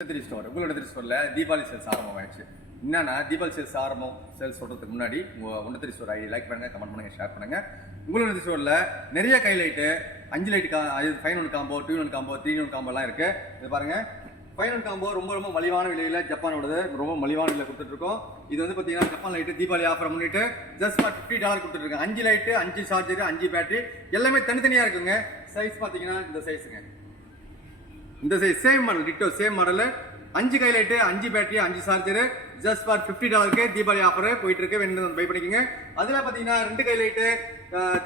உங்களோட ஸ்டோர்ல தீபாவளி சேல்ஸ் ஆரம்பமாயிடுச்சு. என்னன்னா தீபாவளி சேல்ஸ் சொல்றதுக்கு முன்னாடி உங்க ஸ்டோர் ஐடி லைக் பண்ணுங்க, கமெண்ட் பண்ணுங்க, ஷேர் பண்ணுங்க. உங்களோட ஸ்டோர்ல நிறைய கை light, 5 light 5 combo, 2 combo, 3 combo எல்லாம் இருக்கு. இது பாருங்க, 5 காம்போ ரொம்ப மலிவான விலையில ஜப்பானோடது ரொம்ப மலிவான விலையில கொடுத்துட்டு இருக்கோம். இது வந்து பாத்தீங்கன்னா ஜப்பான் லைட் தீபாவளி ஆஃபர் முன்னிட்டு ஜஸ்ட் ஃபார் $50 கொடுத்துட்டு இருக்கோம். 5 லைட், 5 சார்ஜர், 5 பேட்டரி எல்லாமே தனித்தனியா இருக்குங்க. சைஸ் பாத்தீங்கன்னா இந்த சைஸுங்க, இந்த size same model, Tito same model. 5 guy light, 5 battery, 5 charger just for $50 Deepavali offer போயிட்டு இருக்கு. வேணும் பை பண்ணிக்கோங்க. அதுல பாத்தீங்கன்னா 2 கை லைட்,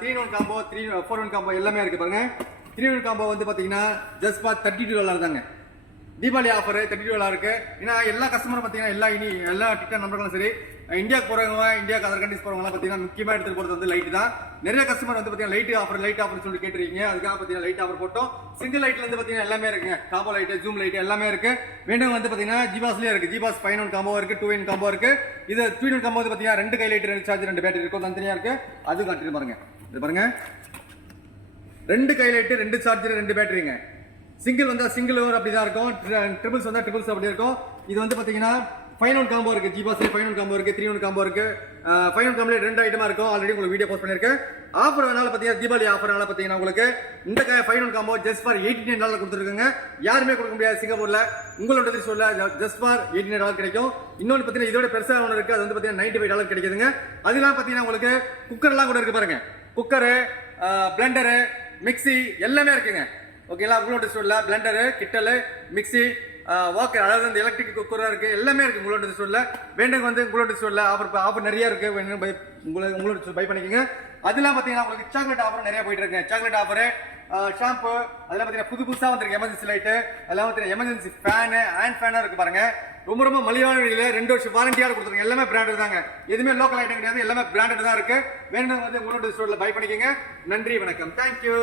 3 காம்போ, 4 காம்போ எல்லாமே இருக்கு பாருங்க. 3 காம்போ வந்து பாத்தீங்கன்னா ஜஸ்ட் ஃபார் $32 தாங்க. தீபாவளி ஆஃபர் $32 இருக்கு. ஏன்னா எல்லா கஸ்டமரும் பாத்தீங்கன்னா எல்லா டிக்கெட் நம்பர்களும் சரி, இந்தியாவுக்கு போறவங்க, இந்தியாவுக்கு அதர் கண்ட்ரிஸ் போறவங்க பாத்தீங்கன்னா முக்கியமா எடுத்துட்டு போறது வந்து லைட் தான். நிறைய கஸ்டமர் வந்து பாத்தீங்கன்னா லைட் ஆஃபர் சொல்லி கேட்டுருக்கீங்க. அதுக்காக பாத்தீங்கன்னா லைட் ஆஃபர் போட்டோம். சிங்கிள் லைட்ல இருந்து பாத்தீங்கன்னா எல்லாமே இருக்குங்க. காம்போ லைட், ஜூம் லைட் எல்லாமே இருக்கு. வேணும் வந்து பாத்தீங்கன்னா ஜிபாஸ்லயே இருக்கு. ஜிபாஸ் 5 காம்போ இருக்கு, 2 காம்போ இருக்கு. இது 3 காம்போ வந்து பாத்தீங்கன்னா 2 கை லைட், 2 சார்ஜர், 2 பேட்டரி இருக்கும், தனித்தனியா இருக்கு. அது காட்டிட்டு பாருங்க. இது பாருங்க, 2 கை லைட், 2 சார்ஜர், 2 பேட்டரிங்க. சிங்கிள் வந்தா சிங்கிள் அப்படிதான் இருக்கும், ட்ரிபிள்ஸ் வந்தா ட்ரிபிள்ஸ் அப்படி இருக்கும். இது வந்து பாத்தீங்கன்னா 5 காம்போ இருக்கு. ஜிபாஸ்ல 5 காம்போ இருக்கு, 3 காம்போ இருக்கு. 5 காம்போல 2 ஐட்டமா இருக்கும். ஆல்ரெடி உங்களுக்கு வீடியோ போஸ்ட் பண்ணிருக்கேன். ஆஃபர்னால பாத்தீங்கன்னா தீபாவளி ஆஃபர்னால பாத்தீங்கன்னா உங்களுக்கு இந்த 5 காம்போ ஜஸ்ட் ஃபார் $89 கொடுத்துருக்காங்க. யாருமே கொடுக்க முடியாது சிங்கப்பூர்ல. உங்களோட சொல்ல ஜஸ்ட் ஃபார் $89 கிடைக்கும். இன்னொன்று பாத்தீங்கன்னா இதோட பெருசா ஒன்று இருக்கு. அது வந்து பாத்தீங்கன்னா $95 கிடைக்குதுங்க. அதெல்லாம் பாத்தீங்கன்னா உங்களுக்கு குக்கர் எல்லாம் கூட இருக்கு பாருங்க. குக்கரு, பிளெண்டரு, மிக்சி எல்லாமே இருக்குங்க. ஓகேங்களா? உங்களோட ஸ்டோர்ல பிளெண்டரு, கிட்டலு, மிக்சி, வாக்கர், அதாவது இந்த எலக்ட்ரிக் குக்கரா இருக்கு, எல்லாமே இருக்கு உங்களோட ஸ்டோர்ல. வேண்டுங்க வந்து உங்களோட ஸ்டோர்ல ஆஃபர் நிறைய இருக்கு. உங்களோட பை பண்ணிக்கோங்க. அதெல்லாம் பாத்தீங்கன்னா உங்களுக்கு சாக்லேட் ஆஃபர் நிறைய போயிட்டு இருக்கு. சாக்லேட் ஆஃபர், ஷாம்பு, அதெல்லாம் பாத்தீங்கன்னா புதுசா வந்திருக்கு. எமர்ஜென்சி லைட், அதெல்லாம் பாத்தீங்கன்னா எமர்ஜென்சி ஃபேனு, ஹேண்ட் ஃபேனா இருக்கு பாருங்க. ரொம்ப மலிவான விலையில 2 வருஷம் வாரண்டியோட கொடுத்துருங்க. எல்லாமே பிராண்டட் தாங்க. எதுவுமே லோக்கல் ஐட்டம் கிடையாது, எல்லாமே பிராண்டட் தான் இருக்கு. வேணுங்க வந்து உங்களோட ஸ்டோர்ல பை பண்ணிக்கோங்க. நன்றி, வணக்கம், தேங்க்யூ.